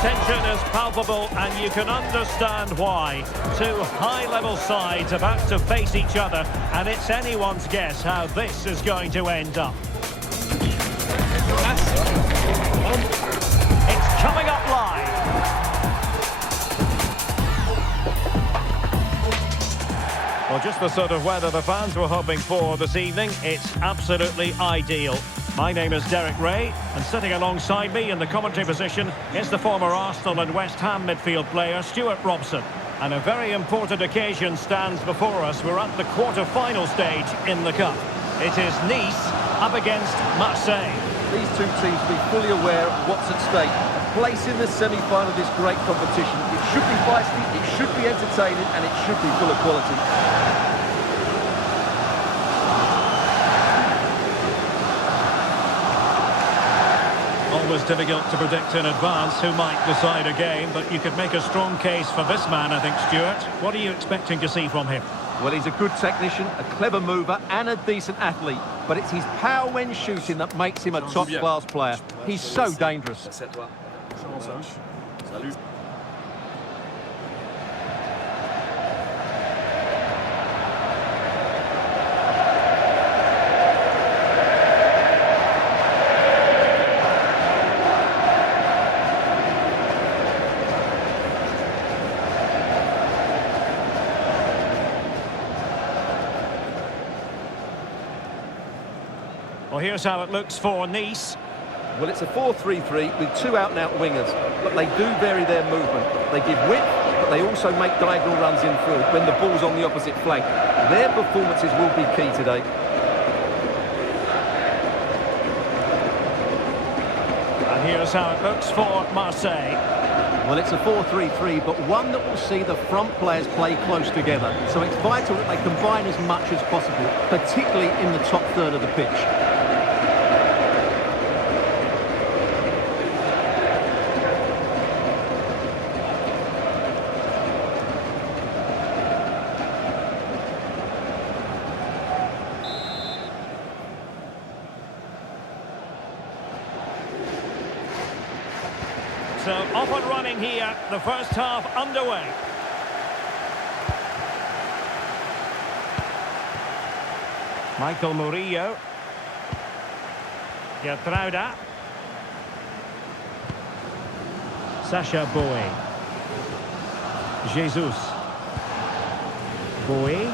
Tension is palpable, and you can understand why. Two high-level sides about to face each other, and it's anyone's guess how this is going to end up. It's coming up live. Well, just the sort of weather the fans were hoping for this evening. It's absolutely ideal. My name is Derek Ray, and sitting alongside me in the commentary position is the former Arsenal and West Ham midfield player Stuart Robson. And a very important occasion stands before us. We're at the quarter-final stage in the Cup. It is Nice up against Marseille. These two teams be fully aware of what's at stake. A place in the semi-final of this great competition. It should be feisty, it should be entertaining, and it should be full of quality. Always difficult to predict in advance who might decide a game, but you could make a strong case for this man, I think, Stuart. What are you expecting to see from him? Well, he's a good technician, a clever mover, and a decent athlete. But it's his power when shooting that makes him a top-class player. He's so dangerous. Well, here's how it looks for Nice. Well, it's a 4-3-3 with two out-and-out wingers, but they do vary their movement. They give width, but they also make diagonal runs infield when the ball's on the opposite flank. Their performances will be key today. And here's how it looks for Marseille. Well, it's a 4-3-3, but one that will see the front players play close together. So it's vital that they combine as much as possible, particularly in the top third of the pitch. So off and running here, the first half underway. Michael Murillo. Gertruida. Sacha Boey. Jesus. Boey.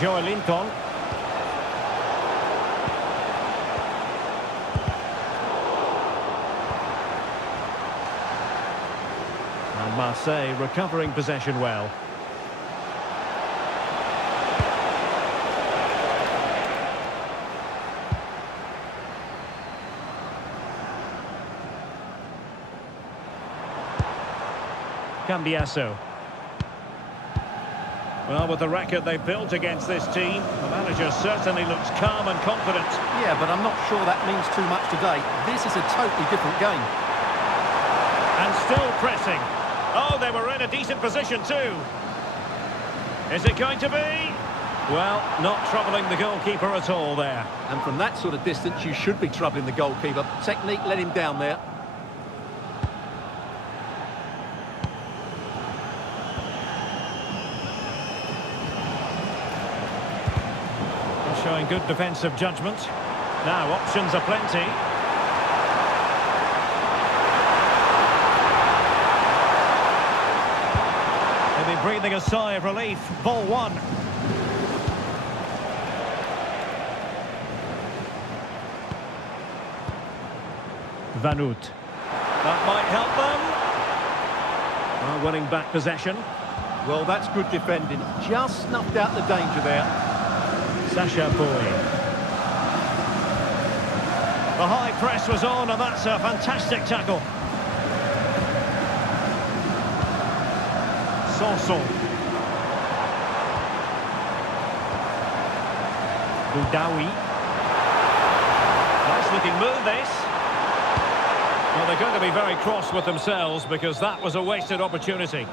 Joelinton. Marseille recovering possession well. Cambiasso. Well, with the record they've built against this team, the manager certainly looks calm and confident. Yeah, but I'm not sure that means too much today. This is a totally different game. And still pressing. Oh, they were in a decent position too. Is it going to be? Well, not troubling the goalkeeper at all there. And from that sort of distance, you should be troubling the goalkeeper. Technique let him down there. Showing good defensive judgment. Now, options are plenty. Breathing a sigh of relief. Ball one. Vanout. That might help them. Well, winning back possession. Well, that's good defending. Just snuffed out the danger there. Sacha Boey. The high press was on, and that's a fantastic tackle. Sanson. Boudaoui. Nice looking move, this. Well, they're going to be very cross with themselves because that was a wasted opportunity.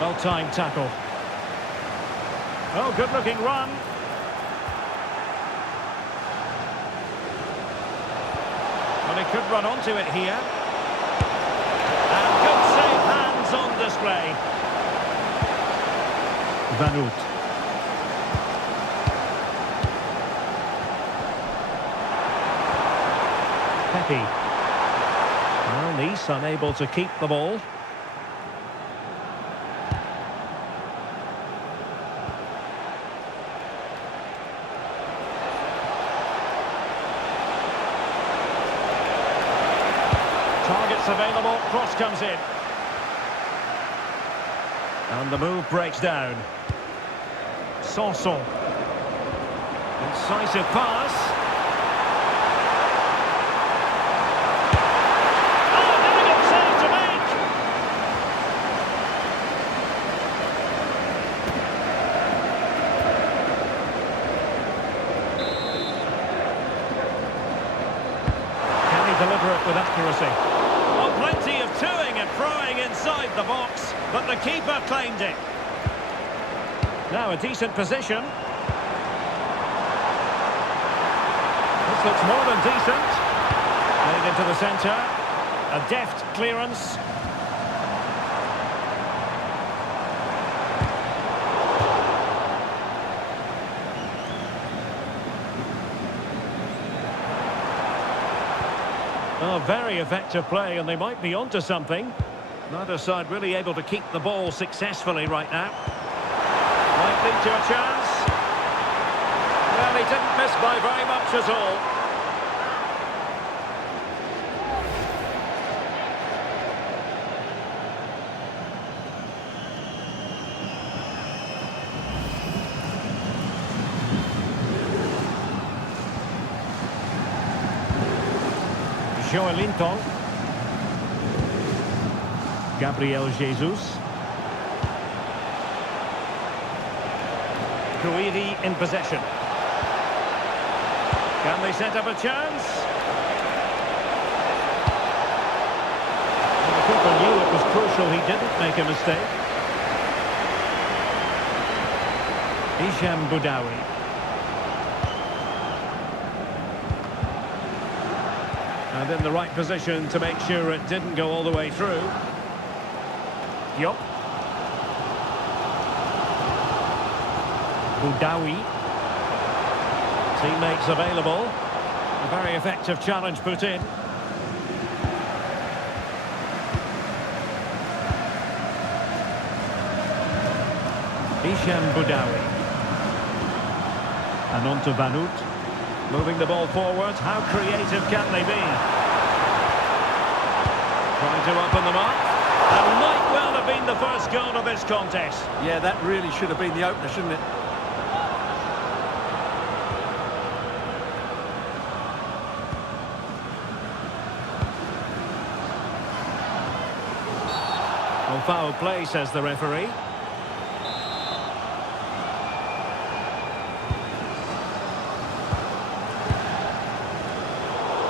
Well-timed tackle. Oh, good-looking run. Well, he could run onto it here. And good save, hands on display. Van Oot. Pepe. Well, Nice unable to keep the ball. Targets available, cross comes in. And the move breaks down. Sanson. Incisive pass. Oh, difficult save to make. Can he deliver it with accuracy? Plenty of toing and throwing inside the box, but the keeper claimed it. Now a decent position. This looks more than decent. Played into the centre. A deft clearance. Oh, very effective play, and they might be onto something. Neither side really able to keep the ball successfully right now. Might lead to a chance. Well, he didn't miss by very much at all. Joelinton. Gabriel Jesus. Kouiri in possession. Can they set up a chance? Well, the keeper knew it was crucial he didn't make a mistake. Hicham Boudaoui. And in the right position to make sure it didn't go all the way through. Diop. Boudaoui. Teammates available. A very effective challenge put in. Hicham Boudaoui. And on to Van Oot. Moving the ball forward, how creative can they be? Trying to open them up. And might well have been the first goal of this contest. Yeah, that really should have been the opener, shouldn't it? Well, foul play, says the referee.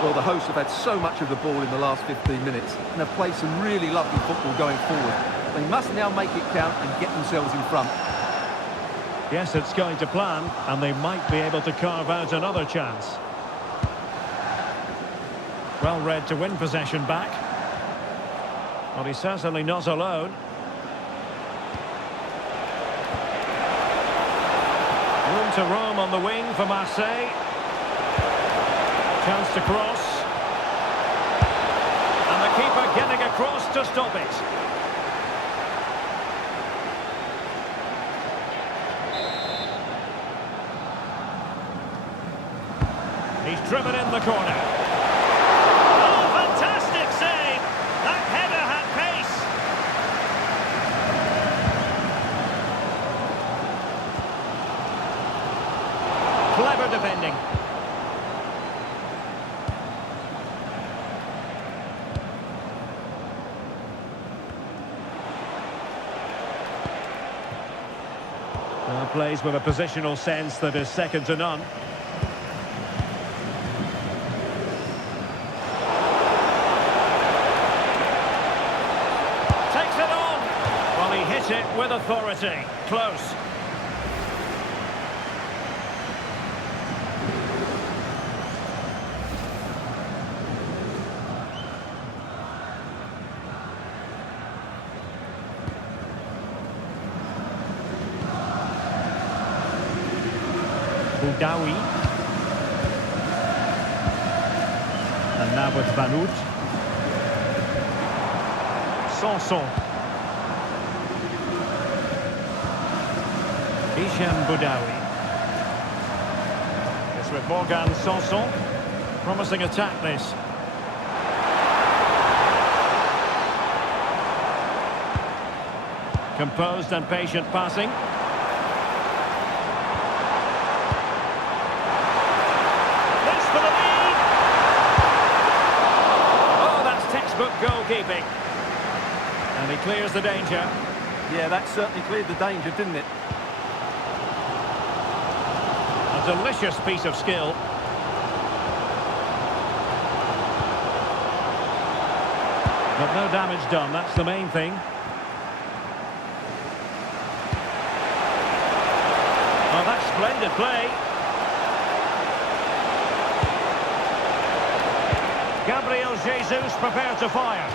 Well, the hosts have had so much of the ball in the last 15 minutes and have played some really lovely football going forward. They must now make it count and get themselves in front. Yes, it's going to plan, and they might be able to carve out another chance. Well read to win possession back. Well, he's certainly not alone. Room to roam on the wing for Marseille. Chance to cross. And the keeper getting across to stop it. He's driven in the corner. Oh, fantastic save! That header had pace. Clever defending. Now plays with a positional sense that is second to none. Takes it on. Well, he hit it with authority. Close. Boudaoui. And now with Vanout. Sanson. Hicham Boudaoui. It's with Morgan Sanson. Promising attack this. Composed and patient passing. Goalkeeping. And he clears the danger. Yeah, that certainly cleared the danger, didn't it? A delicious piece of skill. But no damage done, that's the main thing. Oh, that's splendid play. Gabriel Jesus prepared to fire.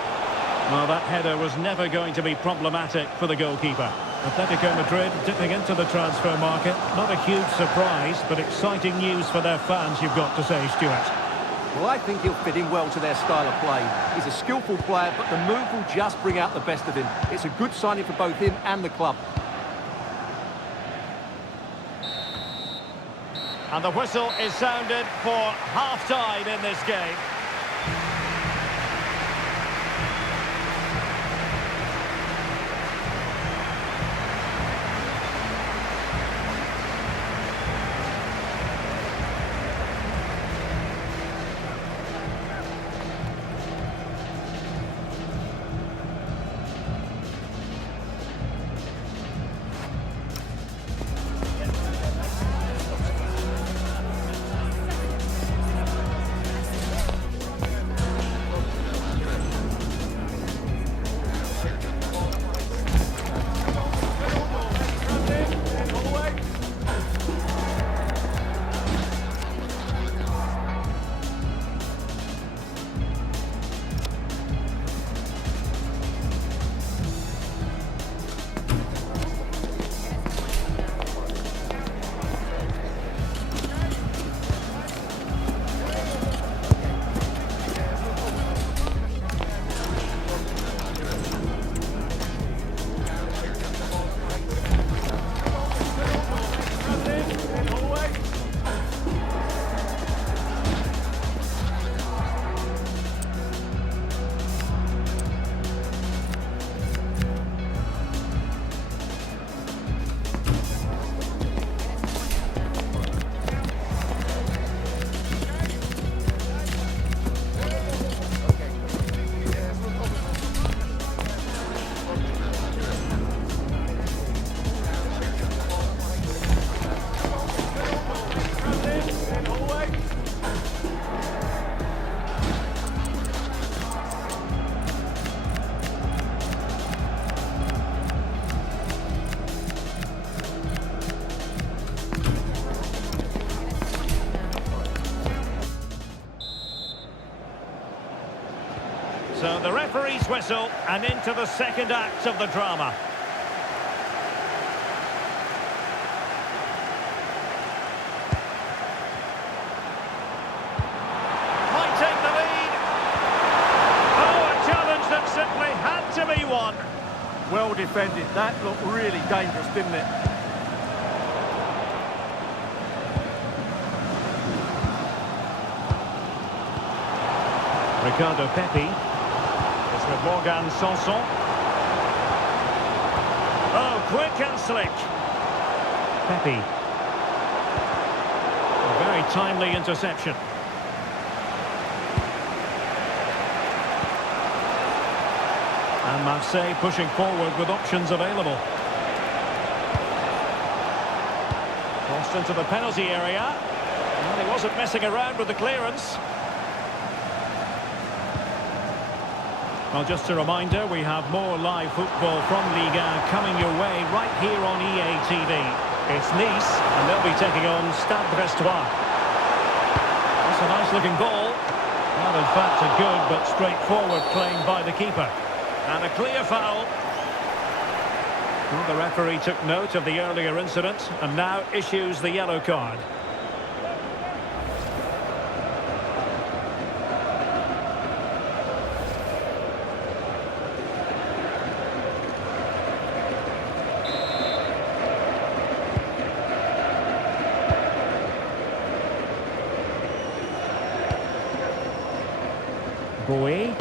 Well, that header was never going to be problematic for the goalkeeper. Atletico Madrid dipping into the transfer market. Not a huge surprise, but exciting news for their fans, you've got to say, Stuart. Well, I think he'll fit in well to their style of play. He's a skillful player, but the move will just bring out the best of him. It's a good signing for both him and the club. And the whistle is sounded for half-time in this game. So the referee's whistle, and into the second act of the drama. Might take the lead. Oh, a challenge that simply had to be won. Well defended. That looked really dangerous, didn't it? Ricardo Pepi. It's with Morgan Sanson. Oh, quick and slick. Pepi. A very timely interception. And Marseille pushing forward with options available. Crossed into the penalty area. And he wasn't messing around with the clearance. Well, just a reminder, we have more live football from Ligue 1 coming your way right here on EA TV. It's Nice, and they'll be taking on Stade Brestois. That's a nice-looking ball. Well, in fact, a good but straightforward claim by the keeper. And a clear foul. Well, the referee took note of the earlier incident and now issues the yellow card. Bowie.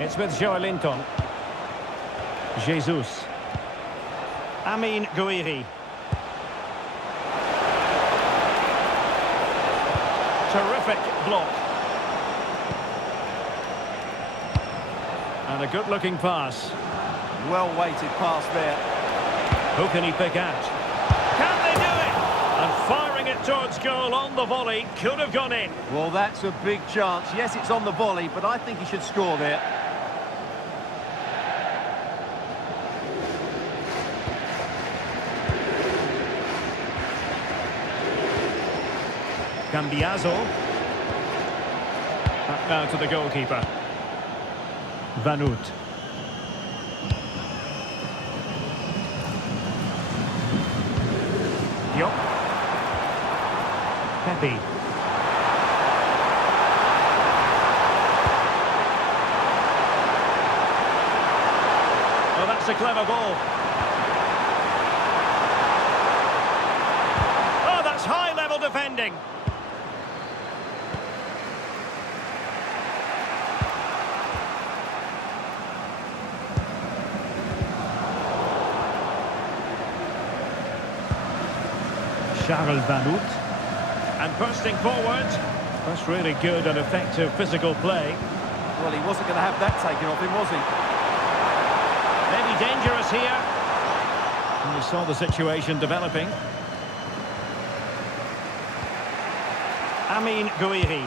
It's with Joelinton. Jesus. Amine Gouiri. Terrific block. And a good-looking pass. Well-weighted pass there. Who can he pick out? Can they do it? And firing it towards goal on the volley. Could have gone in. Well, that's a big chance. Yes, it's on the volley, but I think he should score there. Cambiaso. Back now to the goalkeeper. Vanut. Diop. Pepi. Oh, that's a clever ball. Oh, that's high-level defending. Charles Vanut. And bursting forward. That's really good and effective physical play. Well, he wasn't going to have that taken off him, was he? Maybe dangerous here. And we saw the situation developing. Amine Gouiri.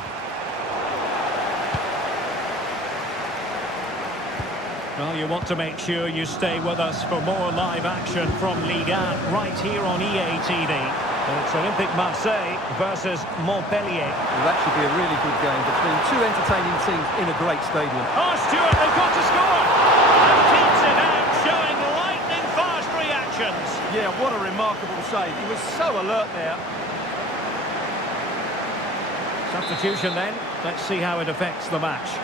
Well, you want to make sure you stay with us for more live action from Ligue 1 right here on EA TV. It's Olympique Marseille versus Montpellier. Well, that should be a really good game between two entertaining teams in a great stadium. Oh, Stuart, they've got to score! And keeps it out, showing lightning-fast reactions. Yeah, what a remarkable save. He was so alert there. Substitution then. Let's see how it affects the match.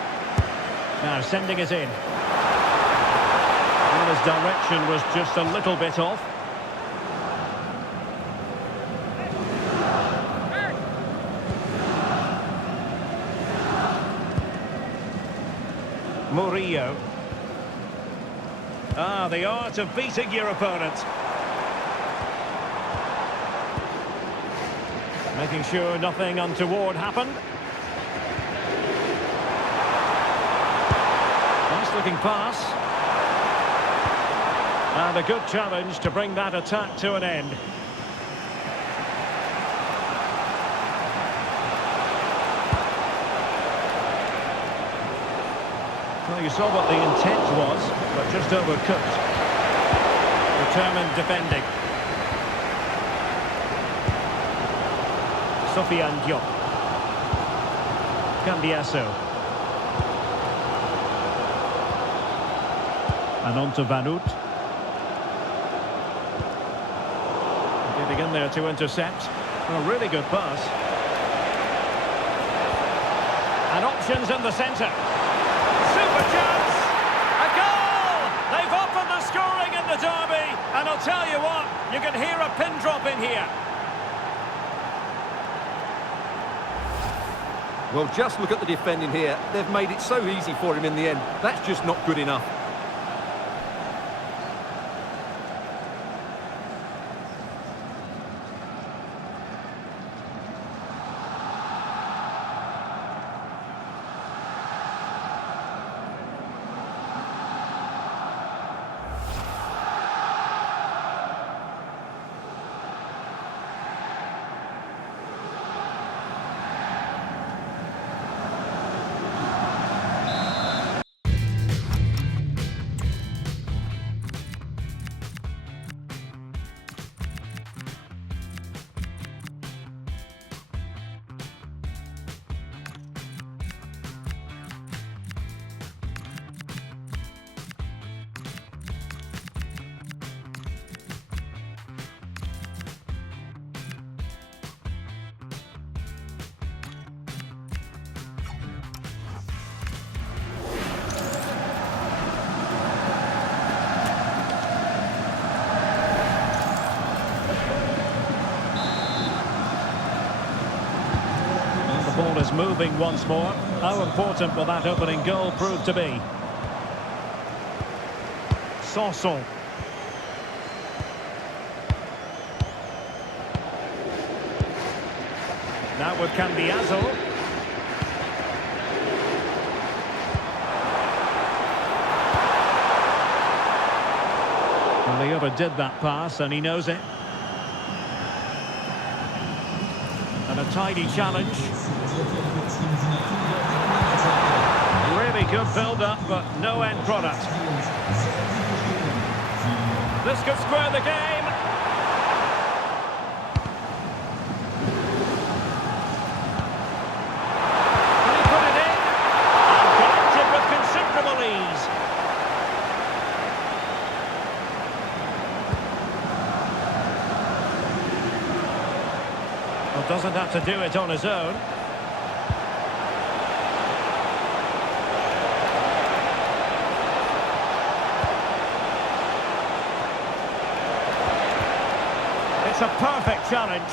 Now, sending it in. Well, his direction was just a little bit off. Murillo. Ah, the art of beating your opponent. Making sure nothing untoward happened. Nice looking pass. And a good challenge to bring that attack to an end. Well, you saw what the intent was, but just overcooked. Determined defending. Sofiane Diop. Cambiaso. And on to Vanut. Getting in there to intercept. A really good pass. And options in the centre. Super chance! A goal! They've opened the scoring in the derby, and I'll tell you what, you can hear a pin drop in here. Well, just look at the defending here. They've made it so easy for him in the end. That's just not good enough. The ball is moving once more. How important will that opening goal prove to be? Sanson. Now with Cambiazo. Well, he overdid that pass and he knows it. And a tidy challenge. Really good build-up, but no end product. This could square the game. Can he put it in? And collected with considerable ease. Well, doesn't have to do it on his own. It's a perfect challenge.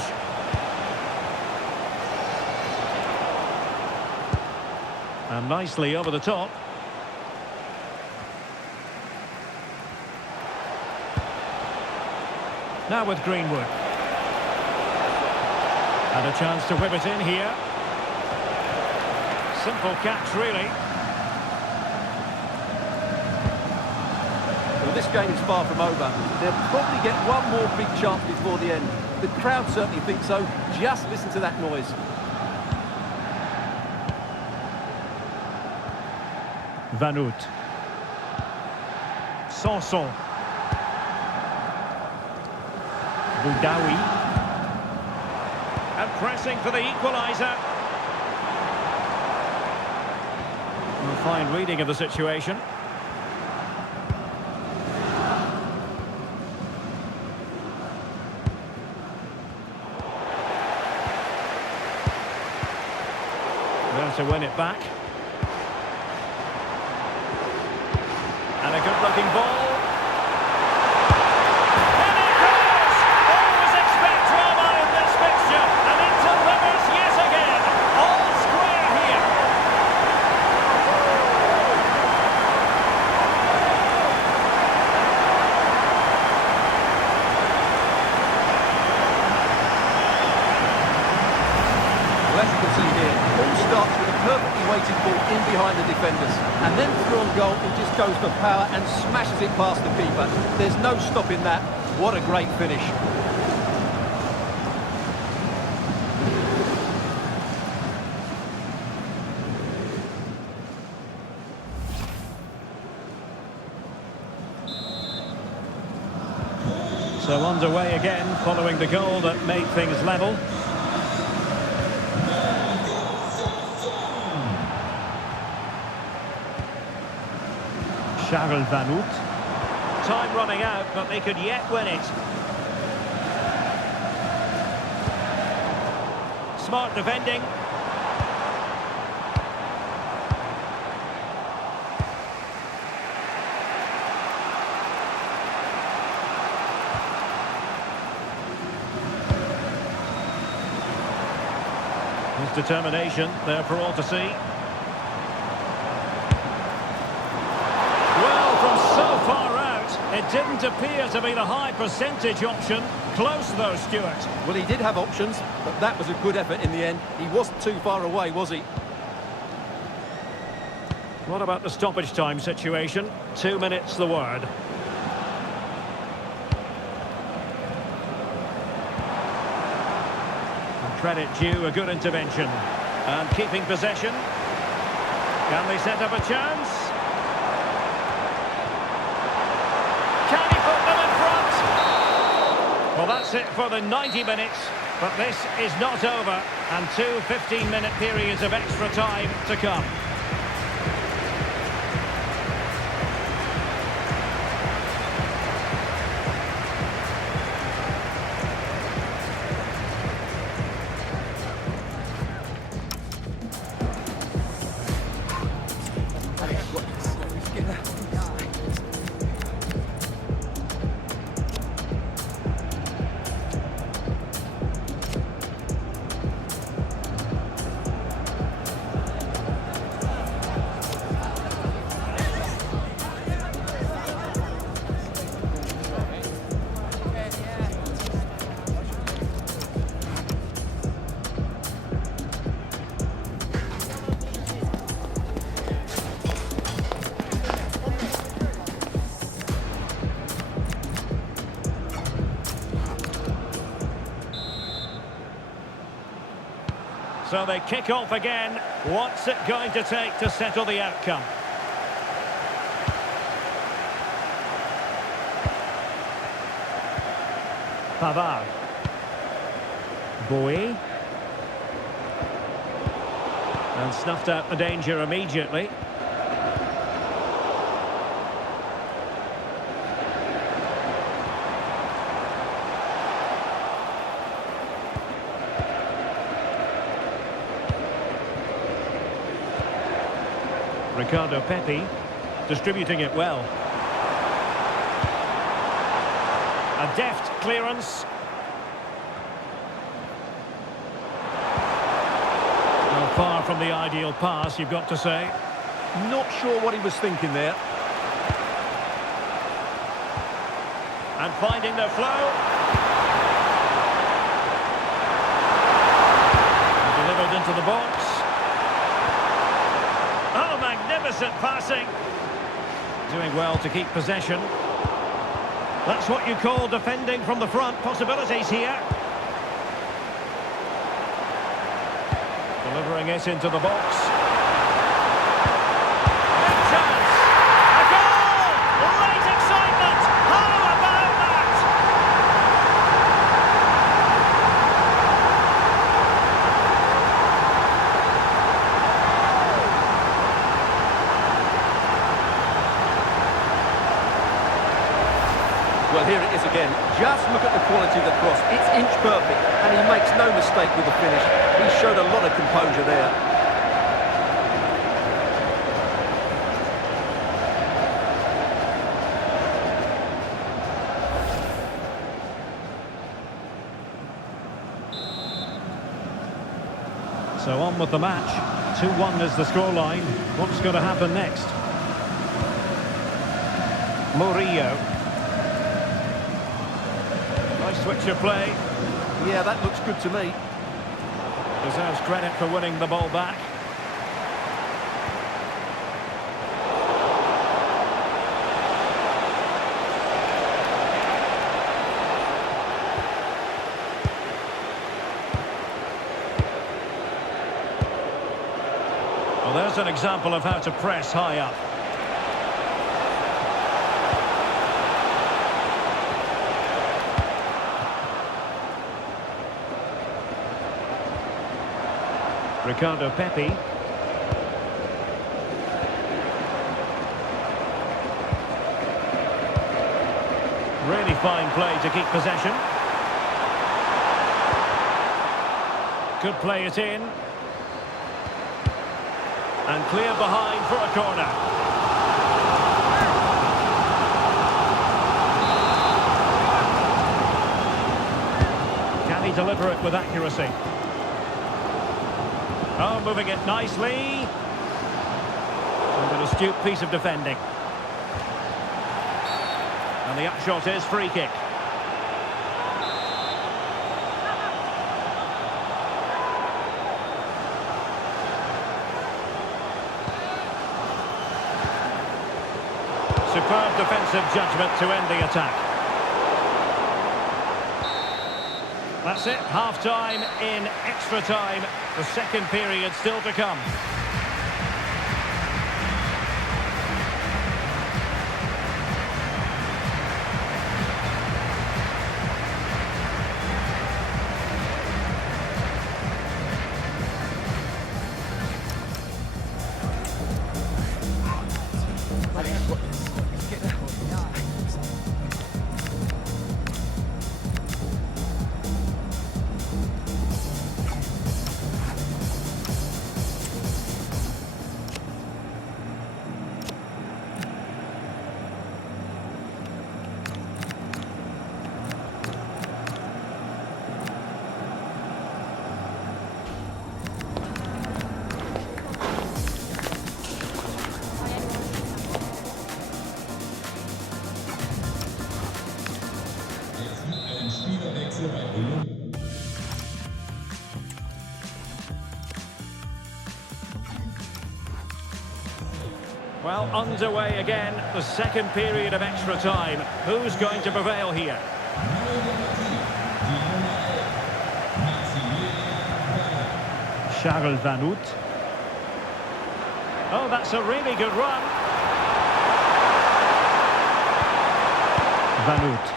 And nicely over the top. Now with Greenwood. And a chance to whip it in here. Simple catch, really. Well, this game is far from over. They'll probably get one more big chance before the end. The crowd certainly think so. Just listen to that noise. Vanout. Sanson. Boudaoui. And pressing for the equaliser. A fine reading of the situation. There to win it back. And a good-looking ball. And it goes! Always expect drama in this fixture, and it delivers yet again. All square here. Well, as you can see here, all starts with a perfectly weighted ball in behind the defenders. And then through on goal, it just goes for power and smashes it past the keeper. There's no stopping that. What a great finish. So underway again, following the goal that made things level. Charles Vanout. Time running out, but they could yet win it. Smart defending. His determination there for all to see. Well, from so far out, it didn't appear to be the high percentage option. Close though, Stuart. Well, he did have options, but that was a good effort in the end. He wasn't too far away, was he? What about the stoppage time situation? 2 minutes the word. And credit due, a good intervention. And keeping possession. Can they set up a chance? Can he put them in front? Well, that's it for the 90 minutes. But this is not over. And 2 15-minute periods of extra time to come. So they kick off again. What's it going to take to settle the outcome? Pavard. Bowie. And snuffed out the danger immediately. Ricardo Pepi, distributing it well. A deft clearance. Well, far from the ideal pass, you've got to say. Not sure what he was thinking there. And finding their flow. And delivered into the box. Oh, magnificent passing. Doing well to keep possession. That's what you call defending from the front. Possibilities here. Delivering it into the box. Big chance. A goal! Great excitement! How about that? Well, here it is again. Just look at the quality of the cross. It's inch perfect, and he makes no mistake with the finish. He showed a lot of composure there. So on with the match. 2-1 is the scoreline. What's going to happen next? Murillo. Nice switch of play. Yeah, that looks good to me. Deserves credit for winning the ball back. Well, there's an example of how to press high up. Ricardo Pepi. Really fine play to keep possession. Could play it in. And clear behind for a corner. Can he deliver it with accuracy? Oh, moving it nicely. And an astute piece of defending. And the upshot is free kick. Superb defensive judgment to end the attack. That's it, half-time in extra time. The second period still to come. Well, underway again, the second period of extra time. Who's going to prevail here? Charles Van Hout. Oh, that's a really good run. Van Hout.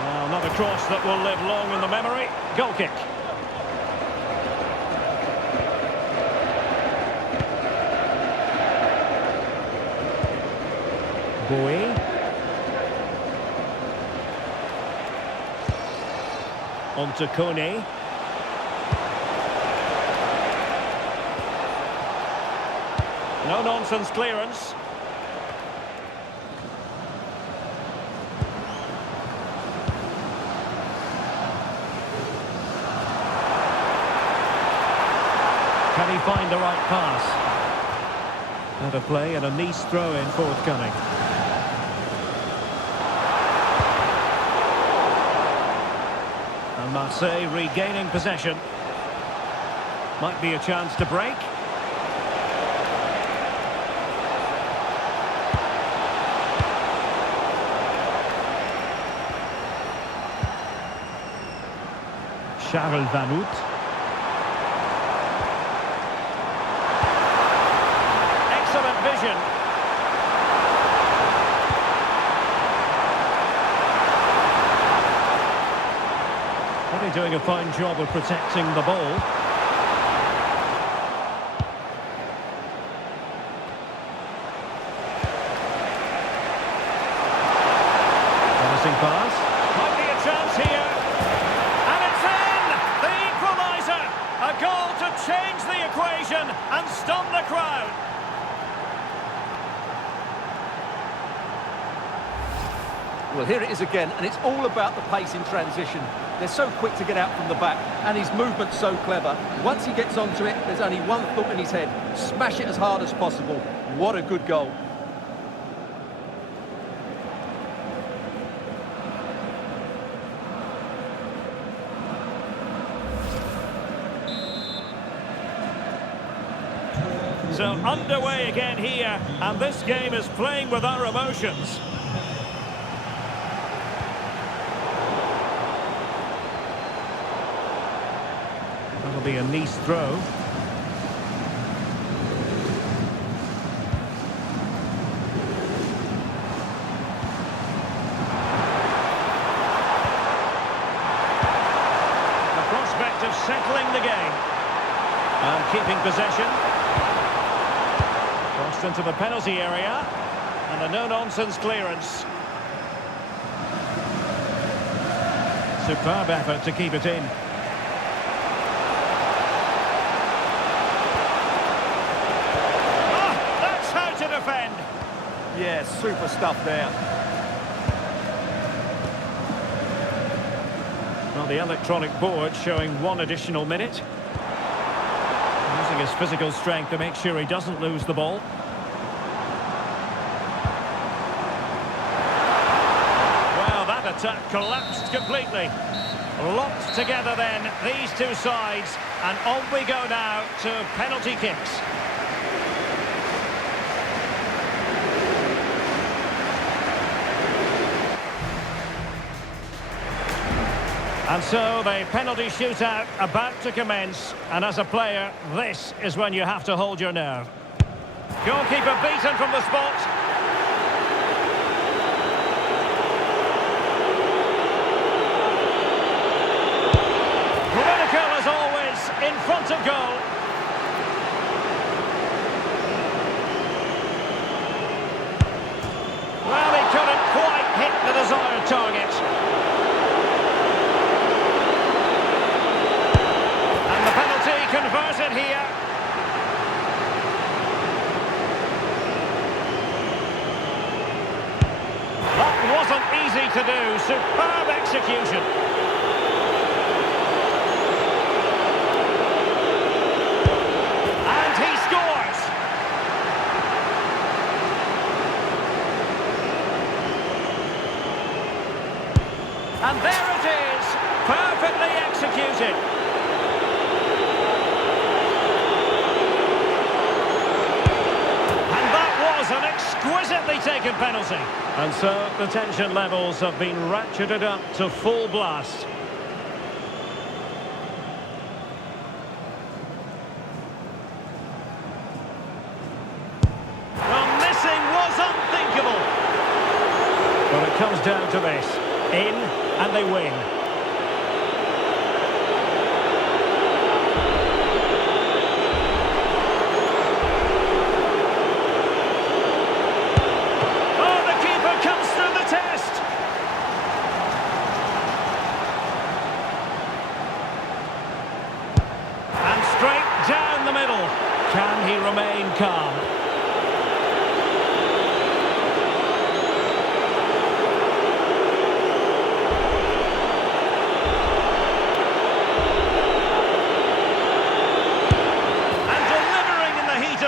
Well, not a cross that will live long in the memory. Goal kick. Bowie. On to Kone. No-nonsense clearance. Can he find the right pass? Out of play and a Nice throw-in forthcoming. And Marseille regaining possession. Might be a chance to break. Charles Van Hout. Excellent vision. Really doing a fine job of protecting the ball. Promising pass. Might be a chance here. A goal to change the equation and stun the crowd. Well, here it is again, and it's all about the pace in transition. They're so quick to get out from the back, and his movement's so clever. Once he gets onto it, there's only one thought in his head: smash it as hard as possible. What a good goal. So underway again here, and this game is playing with our emotions. That'll be a Nice throw. The prospect of settling the game and keeping possession. Crossed into the penalty area, and a no-nonsense clearance. Superb effort to keep it in. Ah, that's how to defend. Yeah, super stuff there. Well, the electronic board showing one additional minute. Using his physical strength to make sure he doesn't lose the ball. Well, that attack collapsed completely. Locked together then, these two sides, and on we go now to penalty kicks. And so the penalty shootout about to commence, and as a player, this is when you have to hold your nerve. Goalkeeper beaten from the spot. As always, in front of goal. Well, he couldn't quite hit the desired target. And the penalty converted here. That wasn't easy to do. Superb execution. And there it is, perfectly executed. And that was an exquisitely taken penalty. And so the tension levels have been ratcheted up to full blast. Well, missing was unthinkable. Well, it comes down to this. In, and they win. Oh, the keeper comes through the test. And straight down the middle. Can he remain calm?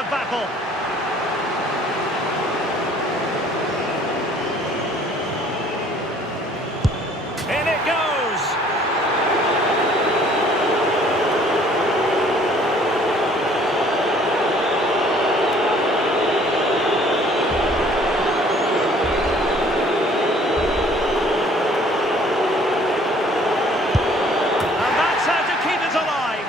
Battle. In it goes. And that's how to keep it alive.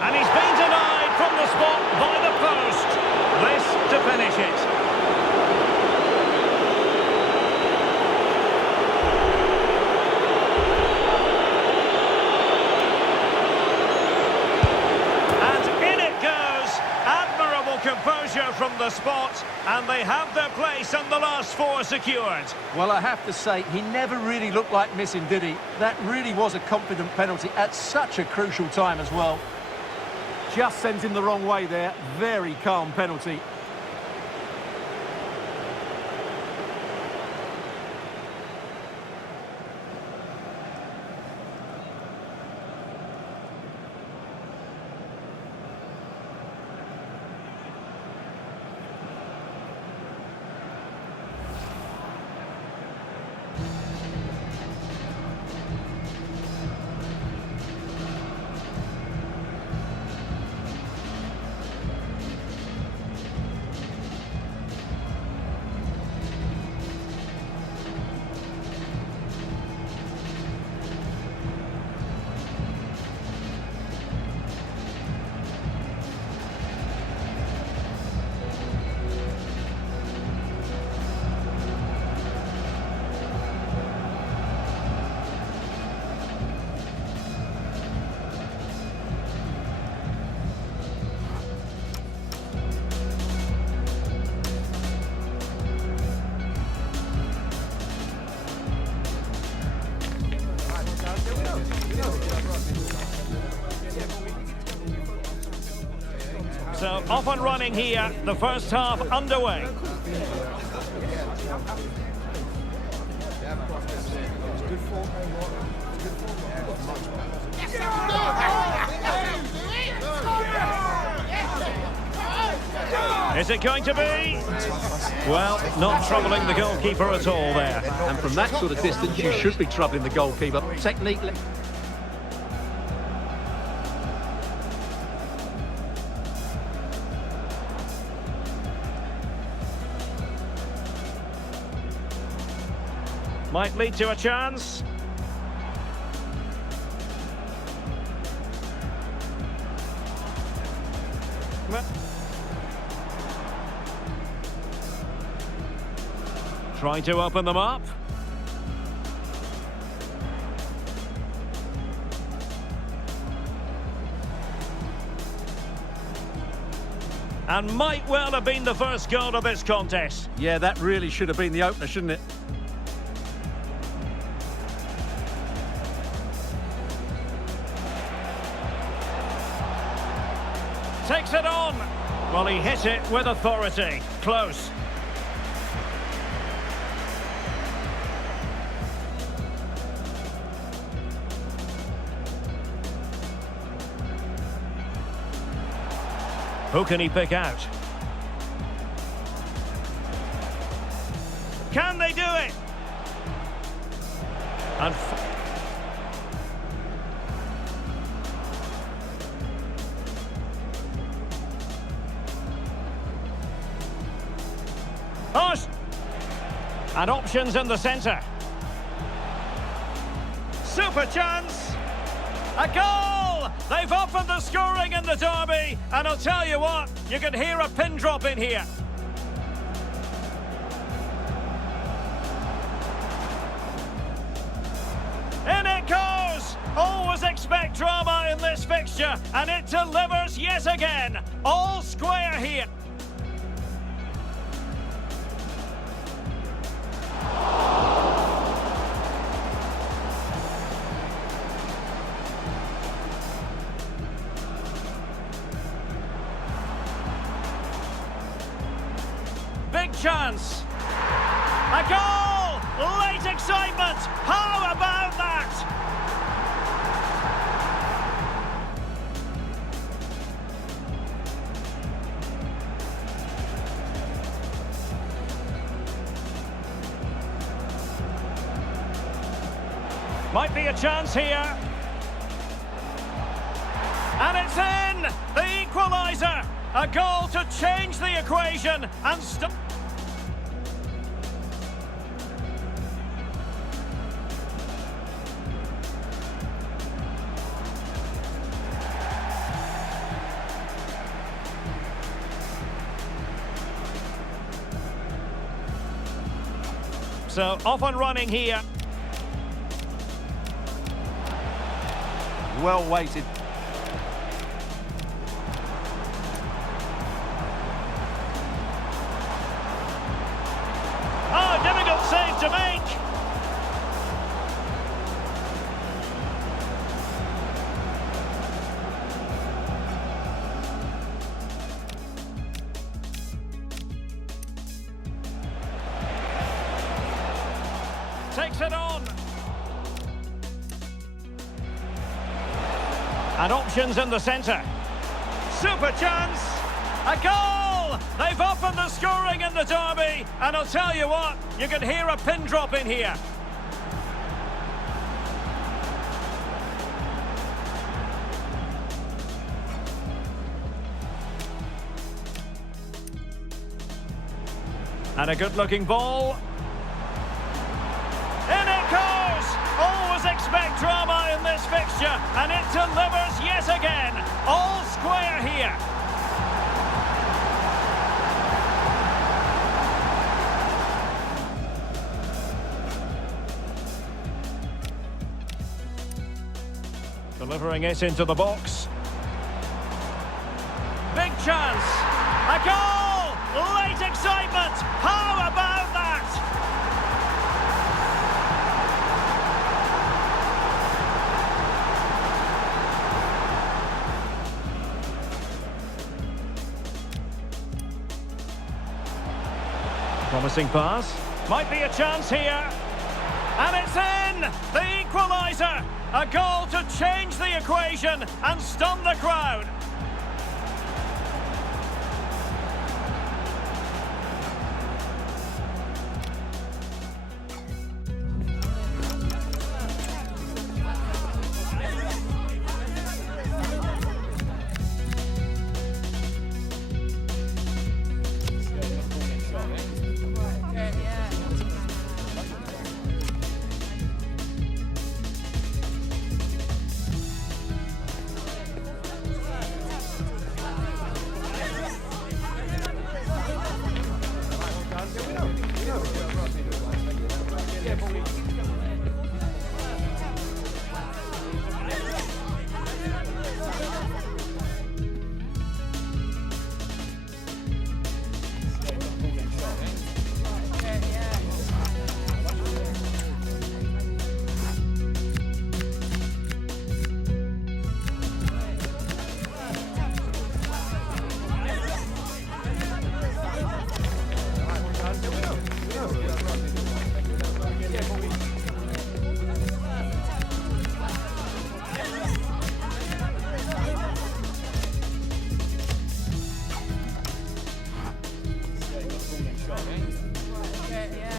And he's been denied from the spot by the post. This to finish it. And in it goes. Admirable composure from the spot. And they have their place in the last four secured. Well, I have to say, he never really looked like missing, did he? That really was a confident penalty at such a crucial time as well. Just sent him the wrong way there. Very calm penalty. So off and running here, the first half underway. Good form, good form. Much better. Is it going to be? Well, not troubling the goalkeeper at all there. And from that sort of distance, you should be troubling the goalkeeper. Technique. Might lead to a chance. Trying to open them up. And might well have been the first goal of this contest. Yeah, that really should have been the opener, shouldn't it? Takes it on. Well, he hit it with authority. Close. Who can he pick out? Can they do it? And and options in the centre. Super chance. A goal! They've opened the scoring in the derby, and I'll tell you what, you can hear a pin drop in here. In it goes! Always expect drama in this fixture, and it delivers yet again. All square here. Big chance. A goal! Late excitement! How about that? Might be a chance here. And it's in! The equaliser! A goal to change the equation and stop. So off and running here. Well weighted. Oh, difficult save to make. Takes it on. And options in the centre. Super chance. A goal! They've opened the scoring in the derby, and I'll tell you what, you can hear a pin drop in here. And a good-looking ball. In it goes! Always expect drama in this fixture, and it delivers yet again. All square here. Delivering it into the box. Big chance. A goal! Late excitement. How about that? Promising pass. Might be a chance here. And it's in! The equaliser! A goal to change the equation and stun the crowd.